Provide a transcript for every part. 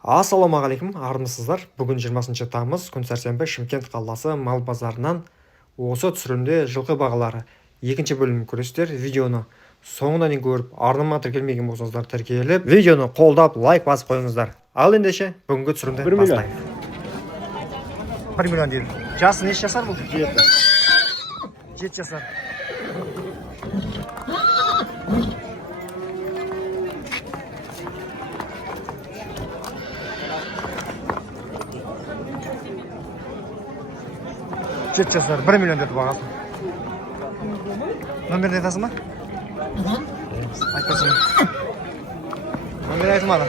Ассалаумағалейкум, армысыздар. Бүгін 20 тамыз, күн сәрсенбі, Шымкент қаласы мал базарынан осы түсірімде жылқы бағалары екінші бөлім көресіздер. Видеоны соңына дейін көріп, арнама тіркелмеген болсаңыздар тіркеліп, видеоны қолдап, лайк басып қойыңыздар. Ал ендеше бүгінгі түсірімді бастайық. 1 миллион дейді. Жасы неше жасар бұл? 7 жасар. Жеті жасар, 1 миллион деді бағасы. Номерді айтасың ба? Айтпасың. Номер айтылмады.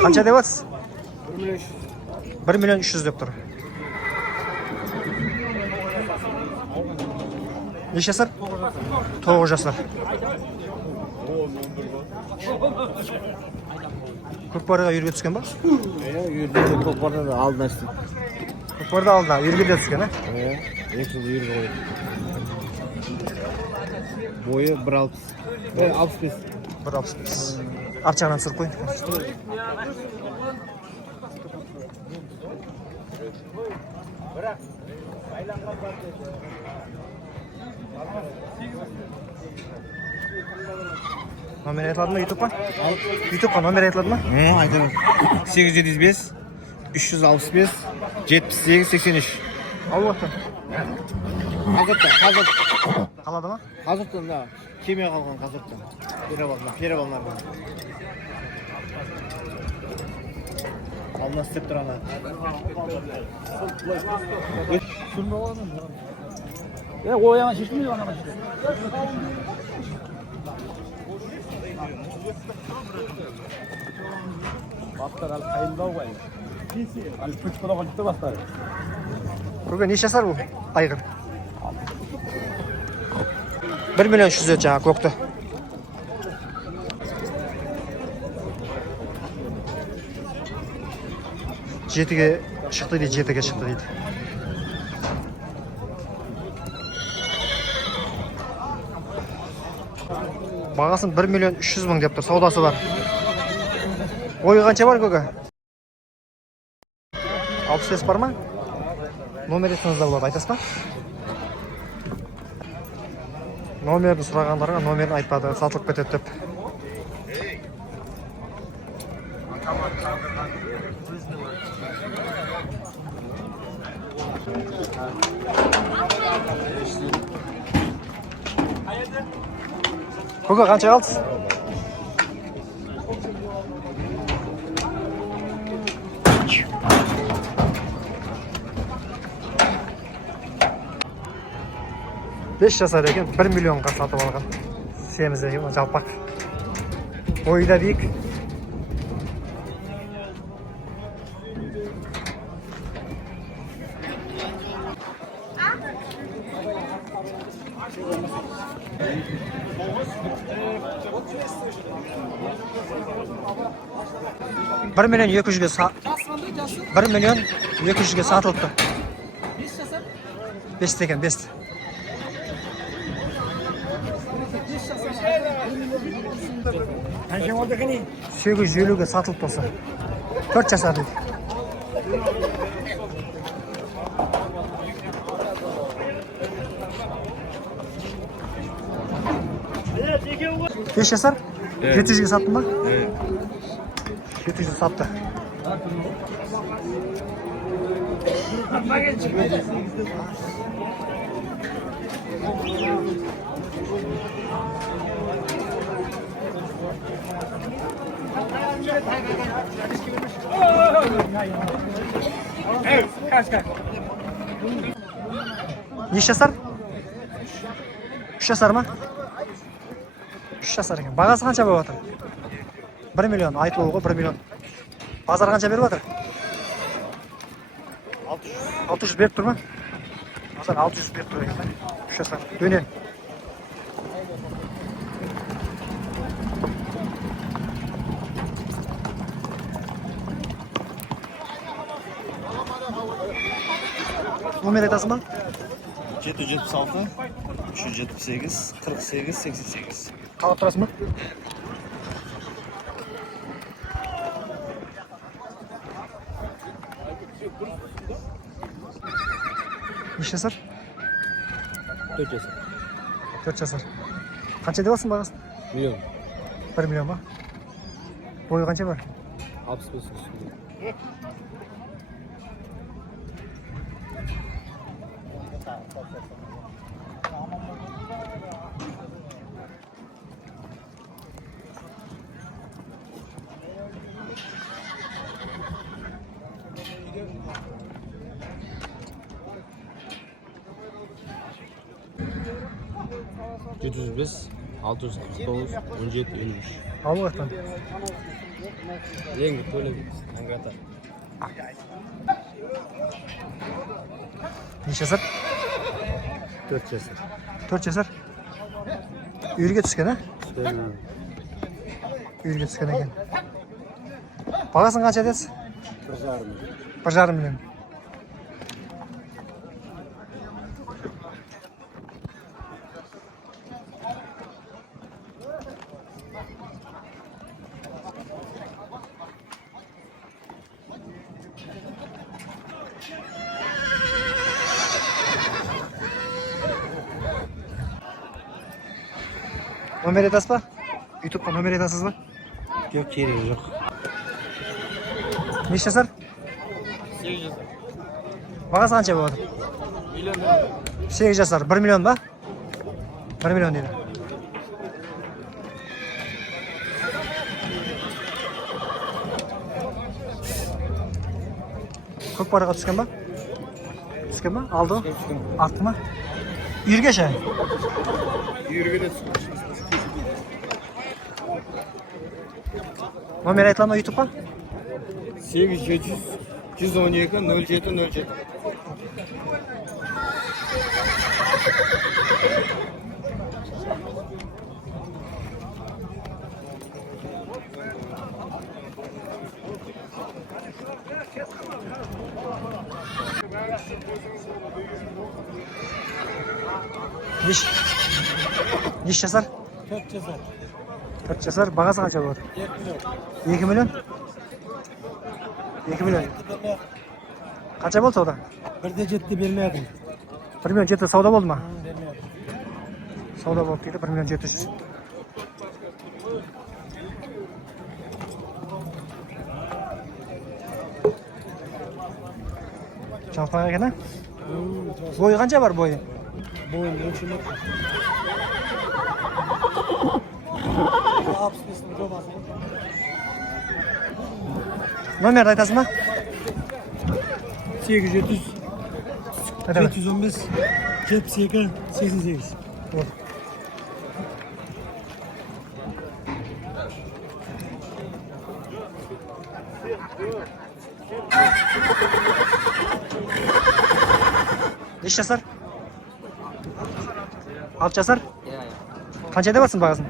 Қанша деп атсыз? 1 миллион 300 деп тұр. Неше жасар? 9 жасар. Көкпарға үйірге түскен ба? Үйірге көкпарда да алдына істейді. Көкпарда алдына, үйірге де түскен, 2 жыл үйірге қойды. Бойы 1.60. 65. 1.65. Арт жағынан түсіріп қой. Номер айтылады ма ютубқа? Ютубқа номер айтылады ма? Айтамын. 875 365 78 83. Алып отыр. Қазір. Қалады ма? Қазіртен да кеме қалған қазіртен. Перебалнар. Алдына істеп тұр ана. Ояңа шешілмейді ана машина. Бастар әлі қайындау қай. Әлі күш құлаған жүкті бастар. Көке неше жасар бұл? Айғыр. 1 миллион 300 жаңа көкті. Жетіге шықты дейді, жетіге шықты дейді. Бағасын 1 миллион 300 мың деп тұр, саудасы бар. Ойы қанша бар көке? 65 бар ма? Номер есіңізде болады, айтасыз ба? Номерді сұрағандарға номерін айтпады, сатылып кетеді деп. Көке қанша қалдыз? Бес жасар екен, 1 миллионға сатып алған. Семіз екен, жалпақ. Ойы да биік. $1 миллион 200'ge satılıptı. 5 ekan, 5. Qancha oldi qani? 850'ge satılıp olsa. 4 жасар dedi. Beş yaşar? 700'ge sattın mı? Evet. 700'ge sattı. Evet, kaç. Неше жасар? 3 жасар ма? 3 жасар екен. Бағасы қанша болып жатыр? 1 миллион айтылуы ғой, 1 миллион. Базар қанша беріп жатыр? 600 беріп тұр ма? Базар 600 беріп тұр екен. 3 жасар. Дөнен. Номер айтасың ба? 776 378 48 88. Қалап тұрасың ба? Неше жасар? 4 жасар. 4 жасар. Қанша деп алсың бағасын? Миллион. 1 миллион ба? Бойы қанша бар? 65 үстінде. Жеті жүз бес, 649, 17, 53. Алу қайтқан. Ең көлік аңғата. Неше жасар? 4 жасар. 4 жасар. Үйірге түскен, а? Түскен. Үйірге түскен екен. Бағасын қанша десіз? 1,5 миллион. Номер айтасыз ба? Ютубқа номер айтасыз ба? Жоқ, керегі жоқ. Неше жасар? 8 жасар. Бағасы қанша болады? Миллион. 8 жасар. 1 миллион ба? 1 миллион дейді. Көк параға түскен ба? Түскен ба? Алды? Артты ма? Үйірге ше? Үйірге де түскен. Номер айтыла ма ютубқа? 8700, 112, 07, 07. Неше жасар? 4 жасар. 4 жасар. Бағасы қанша болады? 2 миллион. 2 миллион. Қанша болды сауда? 1,7 бермедім. 1 миллион 700 сауда болды ма? Бермедім. Сауда болып дейді 1 миллион 700. Жалпақ екен, а? Бойы қанша бар бойы? Бойын өлшемек. 65-ің жобасы. Номерді айтасың ба? 8700, Айтамын. 715, 72, 88. Болды. Неше жасар? 6 жасар? Қанша деп алсың бағасын?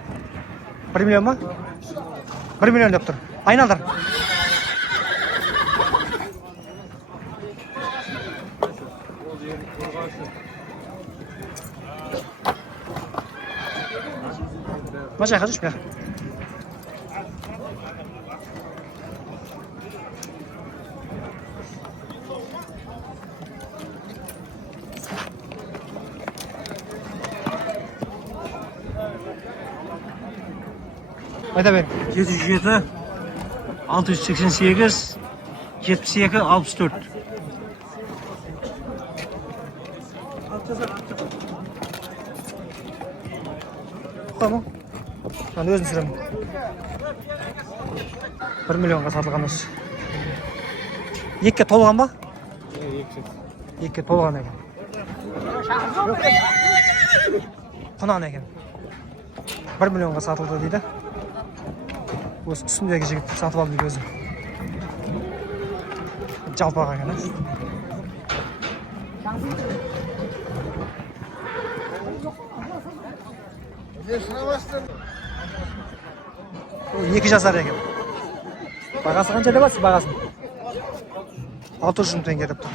1 миллион ба? 1 миллион деп тұр. Айналдыр. Мына жаққа жүрші бе? Айта бер. 707, 688, 72, 64. Қойма. Мен өзім сүремін. 1 миллионға сатылған осы. Екке толған ба? Екке толған екен. Құнан екен. 1 миллионға сатылды дейді. Осы үстіндегі жігіт сатып алды дейді өзі. Жалпақ екен, а? Екі жасар екен. Бағасы қанша деп алсыз бағасын? 600 мың теңге деп тұр.